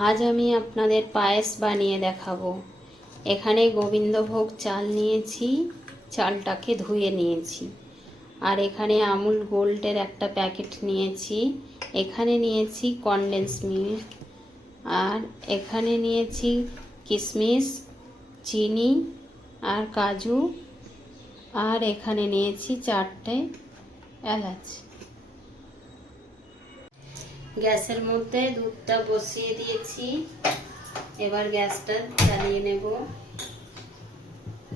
আজ আমি আপনাদের পায়েস বানিয়ে দেখাবো। এখানে গোবিন্দভোগ চাল নিয়েছি, চালটাকে ধুয়ে নিয়েছি। আর এখানে আমুল গোল্ডের একটা প্যাকেট নিয়েছি। এখানে নিয়েছি কনডেন্স মিল্ক আর এখানে নিয়েছি কিশমিশ চিনি আর কাজু। আর এখানে নিয়েছি চারটে এলাচ। গ্যাসের মধ্যে দুধটা বসিয়ে দিয়েছি। এবার গ্যাসটা জ্বালিয়ে নেব।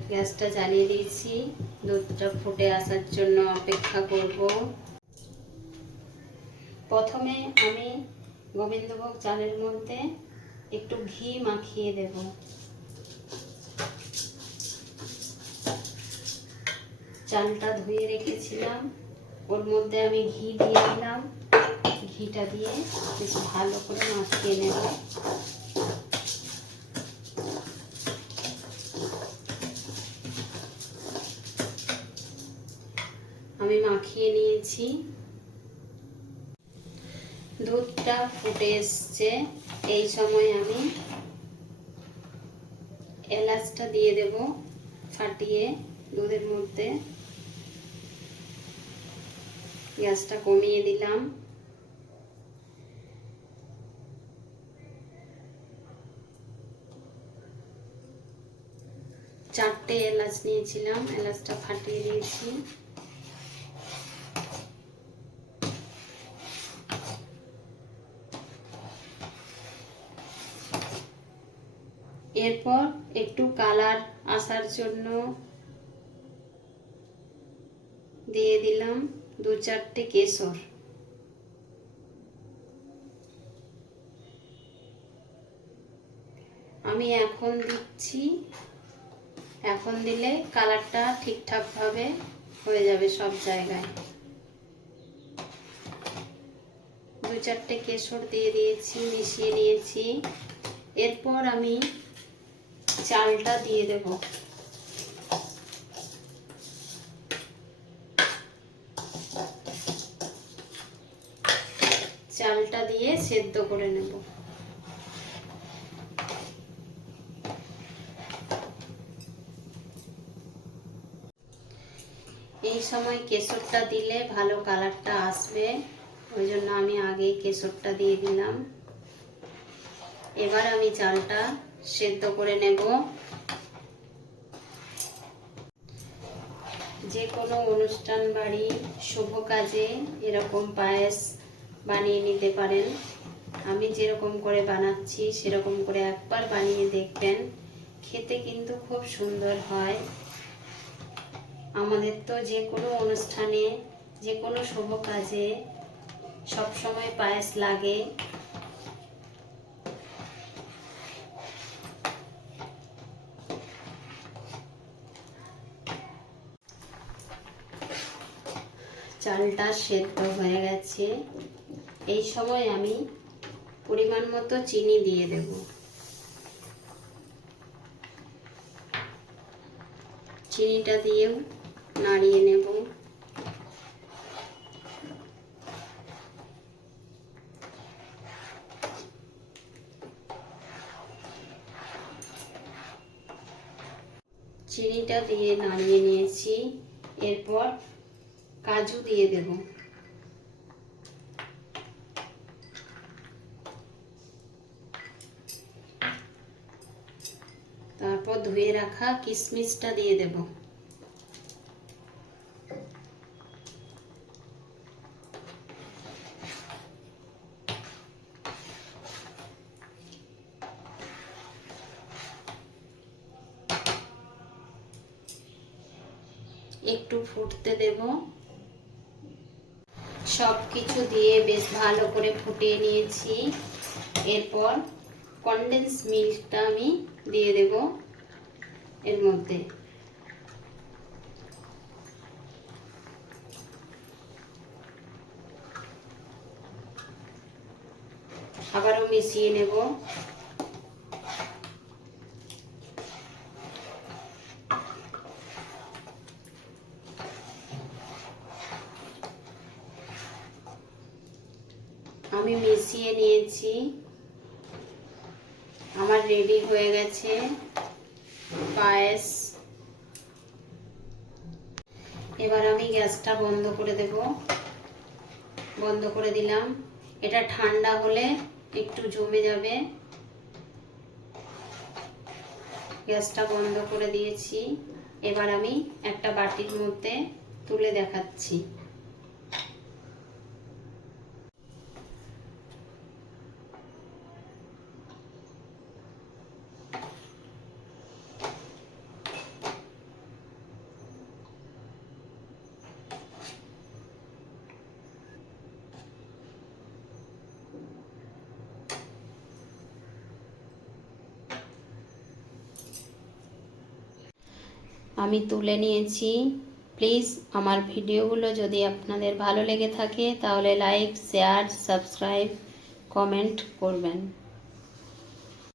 গ্যাসটা জ্বালিয়ে দিয়েছি। দুধটা ফুটে আসার জন্য অপেক্ষা করব। প্রথমে আমি গোবিন্দভোগ চালের মধ্যে একটু ঘি মাখিয়ে দেব। চালটা ধুয়ে রেখেছিলাম। ওর মধ্যে আমি ঘি দিয়ে দিলাম। ঘিটা দিয়ে বেশ ভালো করে মাখিয়ে নেব। আমি মাখিয়ে নিয়েছি। দুধটা ফুটে এসছে। এই সময় আমি এলাচটা দিয়ে দেব ফাটিয়ে দুধের মধ্যে। গ্যাসটা কমিয়ে দিলাম। চারটে এলাচ নিয়েছিলাম, এলাচটা ফাটিয়ে দিয়েছি। এরপর একটু কালার আসার জন্য দিয়ে দিলাম দু চারটে কেশর। আমি এখন দিচ্ছি এখন দিলে কালারটা ঠিকঠাকভাবে হয়ে যাবে সব জায়গায়। দু চারটে কেশর দিয়ে দিয়েছি, মিশিয়ে নিয়েছি। এরপর আমি চালটা দিয়ে দেব। চালটা দিয়ে সেদ্ধ করে নেব। এই সময় কেশরটা দিলে ভালো কালারটা আসবে। ওই জন্য আমি আগেই কেশরটা দিয়ে দিলাম। এবার আমি চালটা সেদ্ধ করে নেব। যে কোনো অনুষ্ঠান, বাড়ি, শুভ কাজে এরকম পায়েস বানিয়ে নিতে পারেন। আমি যেরকম করে বানাচ্ছি, সেরকম করে একবার বানিয়ে দেখবেন। খেতে কিন্তু খুব সুন্দর হয়। আমাদের তো যে কোনো অনুষ্ঠানে, যে কোনো শুভ কাজে সব সময় পায়েস লাগে। চালটা সেদ্ধ হয়ে গেছে। এই সময় আমি পরিমাণ মতো চিনি দিয়ে দেব। চিনিটা দিয়েও নাড়িয়ে নেব। চিনিটা দিয়ে নাড়িয়ে নিয়েছি। এরপর কাজু দিয়ে দেব। তারপর ধুয়ে রাখা কিশমিশটা দিয়ে দেব। একটু ফুটতে দেব। সব কিছু দিয়ে বেশ ভালো করে ফুটিয়ে নিয়েছি। এরপর কনডেন্স মিল্কটা আমি দিয়ে দেব এর মধ্যে। আবারও মিশিয়ে নেব। আমি মিশিয়ে নিয়েছি। আমার রেডি হয়ে গেছে। পায়েস। এবার আমি গ্যাসটা বন্ধ করে দেব। বন্ধ করে দিলাম। এটা ঠান্ডা হলে একটু জমে যাবে। গ্যাসটা বন্ধ করে দিয়েছি। এবার আমি একটা বাটির মধ্যে তুলে দেখাচ্ছি। আমি তুলে নিয়েছি। প্লিজ, আমার ভিডিওগুলো যদি আপনাদের ভালো লেগে থাকে, তাহলে লাইক, শেয়ার, সাবস্ক্রাইব, কমেন্ট করবেন।